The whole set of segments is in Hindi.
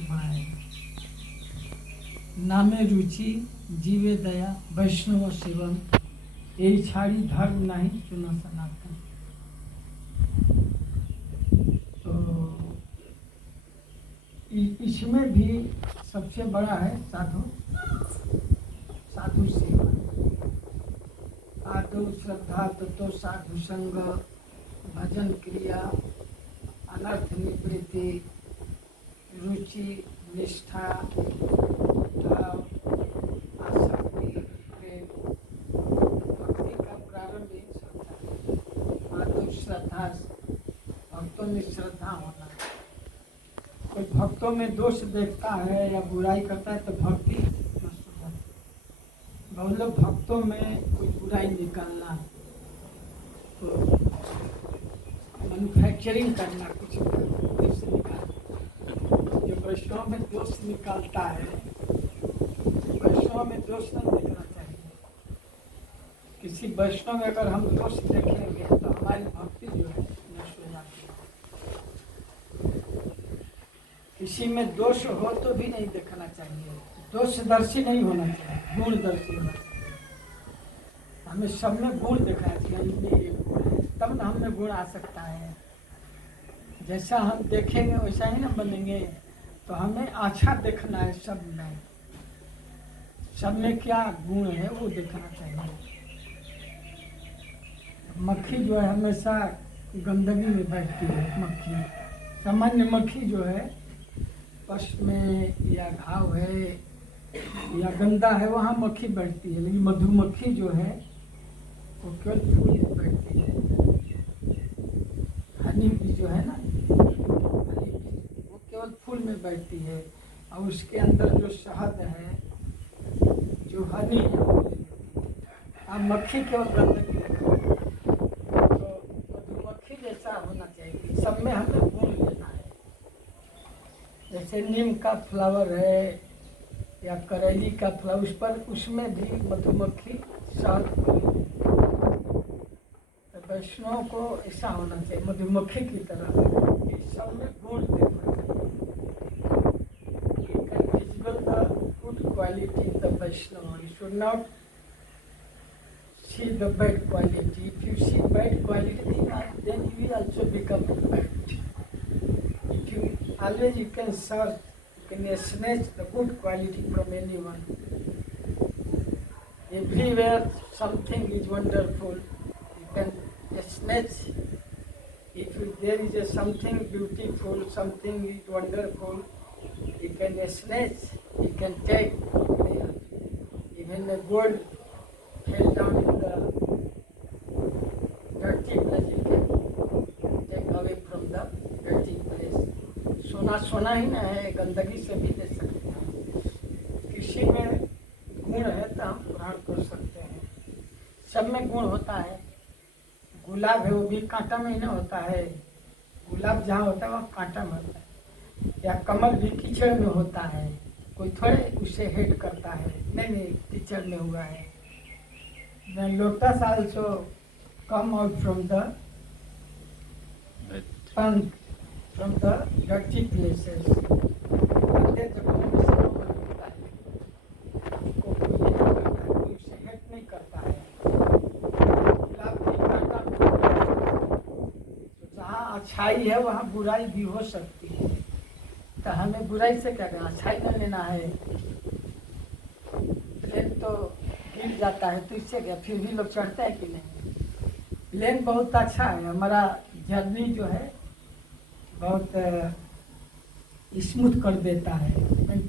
बनाएगा। नामे रुचि जीवे दया वैष्णव सेवन, यही छाड़ी धर्म नहीं चुना सनातन। तो इसमें भी सबसे बड़ा है साधु सेवा। साधु श्रद्धा तो साधु संग, भजन क्रिया, अनर्थ निवृत्ति, रुचि निष्ठा, भाव, आसक्ति, प्रेम। भक्ति का प्रारंभ ही श्रद्धा है। साधु श्रद्धा, भक्तों में श्रद्धा होना। कोई भक्तों में दोष देखता है या बुराई करता है तो भक्ति नष्ट हो जाती है। बहुत लोग भक्तों में कोई बुराई निकालना, तो मैन्युफैक्चरिंग करना, कुछ दोष निकालना। जो वैष्णव में दोष निकालता है, वैष्णव में दोष नहीं देखना चाहिए। किसी वैष्णव में अगर हम दोष देखेंगे तो हमारी भक्ति जो है नष्ट हो जाती है। किसी में दोष हो तो भी नहीं देखना चाहिए। दोषदर्शी नहीं होना चाहिए, गुणदर्शी होना चाहिए। हमें सब में गुण दिखाना चाहिए, इनमें एक गुण है, तब ना हमें गुण आ सकता है। जैसा हम देखेंगे वैसा ही ना बनेंगे। तो हमें अच्छा देखना है सब में, सब में क्या गुण है वो देखना चाहिए। मक्खी जो है हमेशा गंदगी में बैठती है। मक्खी, सामान्य मक्खी जो है पश में या घाव है या गंदा है वहाँ मक्खी बैठती है, लेकिन मधुमक्खी जो है वो केवल फूल में बैठती है। हनी भी जो है ना, हनी भी वो केवल फूल में बैठती है और उसके अंदर जो शहद है, जो हनी है वो ले लेती है। अब मक्खी केवल गंदगी है। तो मधुमक्खी जैसा होना चाहिए, सब में हमें गुण लेना है। जैसे नीम का फ्लावर है या करेली का फ्लावर, उस पर उसमें भी मधुमक्खी शहद को ले लेती है। तो वैष्णव को ऐसा होना चाहिए, मधुमक्खी की तरह, कि सब में गुण देखना चाहिए। Visible the good quality in the Vaishnav, you should not see the bad quality. If you see bad quality, then you will also become bad. If you always you can search, you can snatch the good quality from anyone. Everywhere something is wonderful, you can snatch. If there is something beautiful, something is wonderful, you can snatch, you can take from there. Even the gold fell down in the dirty place, you can take away from the dirty place. सोना सोना ही ना है, गंदगी से भी ले सकते हैं। किसी में गुण है तो हम ग्रहण कर सकते हैं। सब में गुण होता है। गुलाब है वो भी कांटा में ही ना होता है। गुलाब जहाँ होता है वहाँ कांटा में होता है। या कमल भी कीचड़ में होता है, कोई थोड़े उससे हेट करता है, नहीं कीचड़ में हुआ है। The lotus also come out from the punk, from the dirty places. अंदर जब हम से कोमल होता है, उसको कोई नहीं करता है, कोई उसे हेट नहीं करता है। गुलाब भी कांटा में होता है। तो जहाँ अच्छाई है वहाँ बुराई भी हो सकती है। तो हमें बुराई से क्या करना, अच्छाई न लेना है। प्लेन तो गिर जाता है तो इससे क्या, फिर भी लोग चढ़ते हैं कि नहीं। प्लेन बहुत अच्छा है, हमारा जर्नी जो है बहुत स्मूथ कर देता है।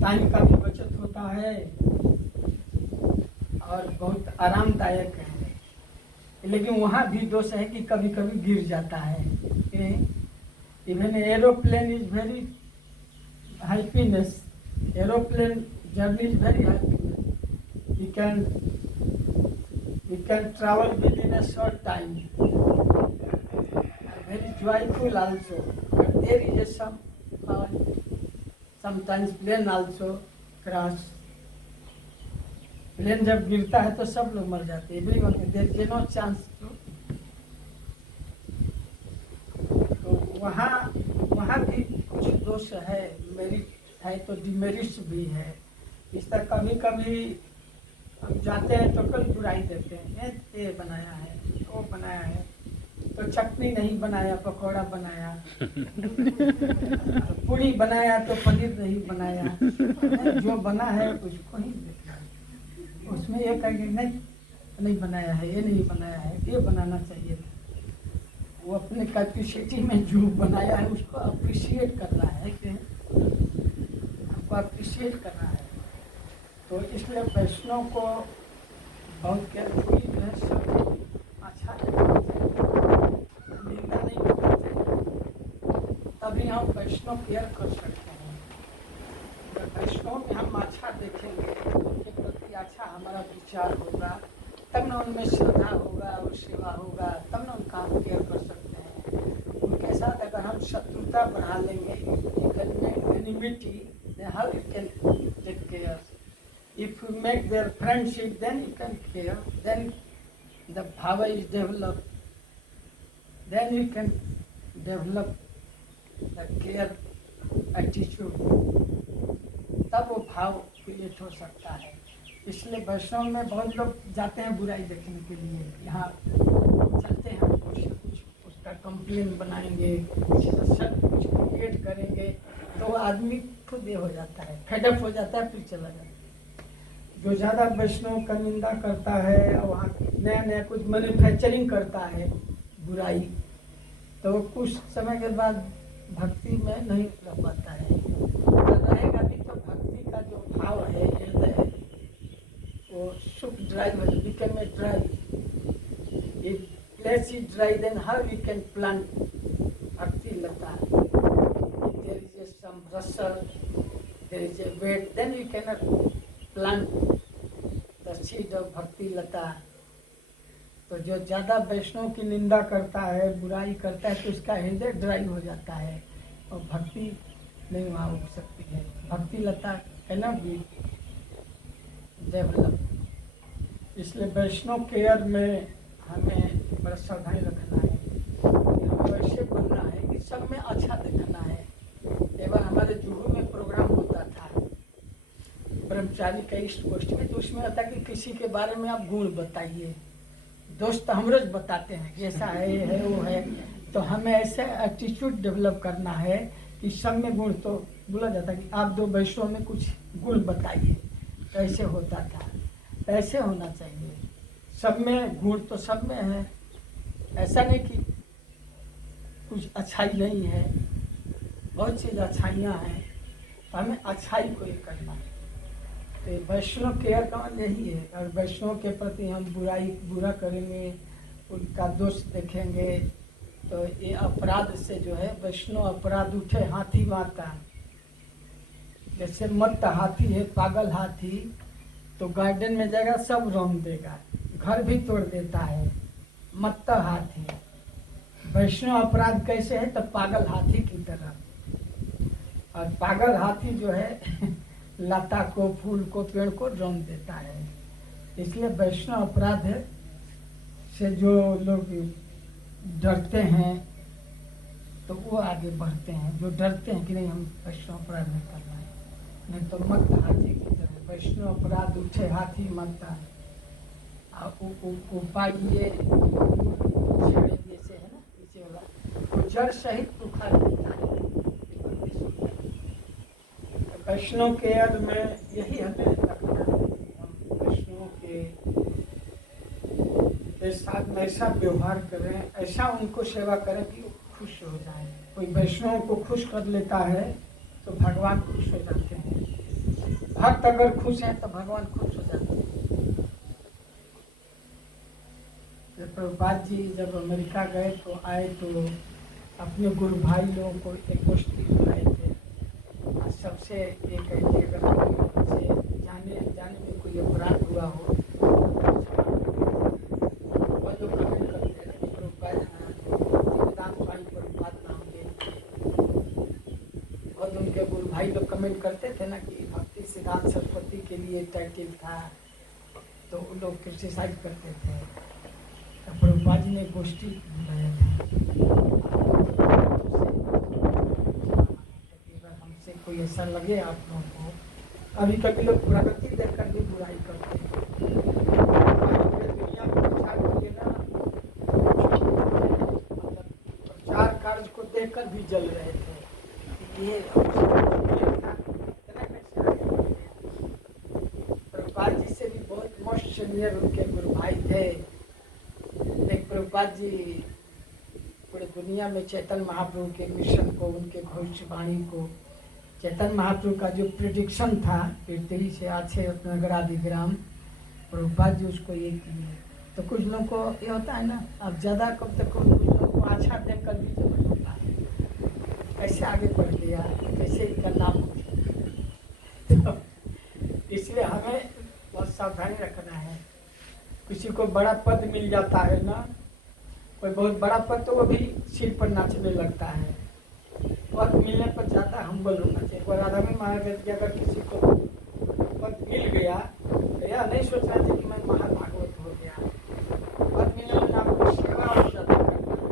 टाइम का भी बचत होता है और बहुत आरामदायक है। लेकिन वहाँ भी दोष है कि कभी कभी गिर जाता है। Even aeroplane is very happiness, aeroplane journey is very happiness. You can travel within a short time, very joyful also. But there is sometimes plane also crash. Plane जब गिरता है तो सब लोग मर जाते हैं। Everyone, there is no chance to. तो वहाँ भी कुछ दोष है। मेरी है तो डिमेरिट्स भी है। इस तरह कभी कभी हम जाते हैं तो कल बुराई देते हैं, ये बनाया है, वो बनाया है, तो चटनी नहीं बनाया, पकौड़ा बनाया, तो पूरी बनाया तो पनीर नहीं बनाया, जो बना है उसको ही देखना है। उसमें ये कहेंगे नहीं बनाया है, ये नहीं बनाया है, ये बनाना चाहिए था। वो अपने कैपेसिटी में जो बनाया है उसको अप्रिशिएट करना है कि हमको अप्रिशिएट करना है। तो इसलिए वैष्णव को बहुत केयरफुली जो है सब अच्छा लगना चाहिए, निंदा नहीं करना चाहिए, तभी हम वैष्णव केयर कर सकते हैं। जब वैष्णव में हम अच्छा देखेंगे, उनके प्रति अच्छा हमारा विचार होगा, तब न उनमें श्रद्धा होगा और सेवा होगा, तब न उनका हम केयर कर सकते हैं। उनके साथ अगर हम शत्रुता बढ़ा लेंगे, एनिमिटी, then how you can take care? If you make their friendship, then you can care. Then the bhava is developed. Then you can develop the care attitude. तब वो भाव क्रिएट हो सकता है। इसलिए वैष्णव में बहुत लोग जाते हैं बुराई देखने के लिए, यहाँ चलते हैं कुछ उसका कंप्लेन बनाएंगे, कुछ क्रिएट करेंगे, तो आदमी खुद ये हो जाता है, फेडअप हो जाता है, फिर चला जाता है। जो ज़्यादा वैष्णव का निंदा करता है और वहाँ नया नया कुछ मैन्युफैक्चरिंग करता है बुराई, तो कुछ समय के बाद भक्ति में नहीं रह पाता है। रहेगा भी तो भक्ति का जो भाव है हृदय, वो शुक ड्राई हो जाए, become a dry. If place is dry, then how we can plant bhakti lata? If there is some rustle, there is a weight, then we cannot plant the seed of bhakti lata. तो जो ज़्यादा वैष्णव की निंदा करता है, बुराई करता है, तो उसका हृदय ड्राई हो जाता है और भक्ति नहीं वहाँ उग सकती है। भक्ति लता कैनॉट बी डेवलप। इसलिए वैष्णव केयर में हमें बड़ा सावधानी रखना है, हमें वैसे बनना है कि सब में अच्छा दिखना है। एक बार हमारे जुहू में प्रोग्राम होता था ब्रह्मचारी का इष्ट गोष्ठी में, तो उसमें होता कि किसी के बारे में आप गुण बताइए। दोस्त हम रोज बताते हैं कि ऐसा है वो है, तो हमें ऐसे एटीट्यूड डेवलप करना है कि सब में गुण, तो बोला जाता कि आप दो वैष्णव में कुछ गुण बताइए, तो ऐसे होता था। तो ऐसे होना चाहिए, सब में गुण तो सब में है, ऐसा नहीं कि कुछ अच्छाई नहीं है, बहुत चीज़ अच्छाइयाँ हैं, तो हमें अच्छाई को ही करना है। तो वैष्णव केयर का यही है। और वैष्णव के प्रति हम बुरा करेंगे, उनका दोष देखेंगे, तो ये अपराध से जो है वैष्णव अपराध उठे हाथी मारता। जैसे मत्त हाथी है, पागल हाथी, तो गार्डन में जाएगा सब रौंद देगा, घर भी तोड़ देता है। मत्त हाथी वैष्णव अपराध कैसे है, तो पागल हाथी की तरह। और पागल हाथी जो है लता को, फूल को, पेड़ को रौंद देता है। इसलिए वैष्णव अपराध से जो लोग डरते हैं तो वो आगे बढ़ते हैं, जो डरते हैं कि नहीं हम वैष्णव अपराध नहीं करना है, नहीं तो मत हाथी की तरह वैष्णव अपराध उठे हाथी मरता है। उपाय ये जैसे है ना पीछे वाला, वो जड़ सहित उखाड़ देता है। वैष्णव केयर में यही हमें रखना है, हम वैष्णव के साथ ऐसा व्यवहार करें, ऐसा उनको सेवा करें कि वो खुश हो जाए। कोई वैष्णव को खुश कर लेता है तो भगवान खुश हो जाते हैं। भक्त अगर खुश है तो भगवान खुश हो जाते हैं। जब प्रभुपाद जी जब अमेरिका गए तो आए तो अपने गुरु भाई लोगों को एक गोष्ठी बुलाए थे। सबसे ये कहते अगर से जाने में कोई अपराध हुआ हो, और जो कमेंट करते हैं प्रभुपाद नाम के, और उनके गुरु भाई लोग कमेंट करते थे ना कि भक्ति सिद्धांत सरस्वती के लिए टाइटिल था, तो उन लोग क्रिटिसाइज करते थे। तो प्रभुपाद जी ने गोष्ठी बुलाया था, हमसे कोई ऐसा लगे आप लोगों को, कभी कभी लोग प्रगति देखकर भी बुराई करते हैं। दुनिया में प्रचार किए ना, मतलब प्रचार कार्य को देखकर भी जल रहे थे। ये प्रभुपाद जी से भी बहुत मोस्ट सीनियर उनके गुरु भाई थे। एक प्रभुपाद जी पूरे दुनिया में चैतन्य महाप्रभु के मिशन को, उनके भविष्यवाणी को, चैतन्य महाप्रभु का जो प्रिडिक्शन था पृथ्वी से आछे नगरादिग्राम, प्रभुपाद जी उसको ये किए। तो कुछ लोगों को ये होता है ना, अब ज़्यादा कब तक कुछ लोगों को अच्छा देख कर भी जलन होता है, कैसे आगे बढ़ गया, कैसे इनका नाम तो इसलिए हमें बहुत सावधानी रखना है। किसी को बड़ा पद मिल जाता है ना, कोई बहुत बड़ा पद, तो वो भी सिर पर नाचने लगता है। पद मिलने पर ज़्यादा हम्बल होना चाहिए। कोई राधा में महाराज कि अगर किसी को पद मिल गया तो यह नहीं सोचना चाहिए कि मैं महाभागवत हो गया। पद मिलने में आपको सेवा और ज़्यादा करना है।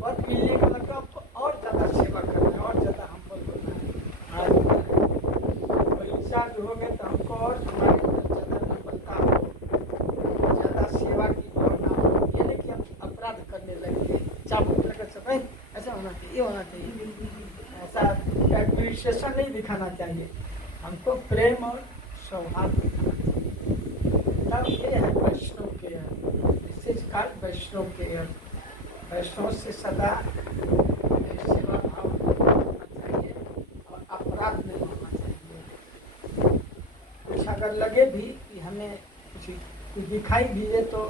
पद मिलने का मतलब आपको और ज़्यादा सेवा करना है, और ज़्यादा हम्बल होना है। कोई इंसान हो गए तो हमको और हमारे अंदर ज़्यादा नम्रता हो, ज़्यादा सेवा की भावना हो। ये नहीं कि हम अपराध करने लगे, चाबुक लेकर सब ऐसा होना चाहिए, ये होना चाहिए, ऐसा एडमिनिस्ट्रेशन नहीं दिखाना चाहिए। हमको प्रेम और सौहार्द दिखाना चाहिए। तब ये है Vaishnav care, this is called Vaishnav care. Vaishnav से सदा सेवा भाव होना चाहिए और अपराध नहीं होना चाहिए। कुछ अगर लगे भी कि हमें कुछ दिखाई भी दे तो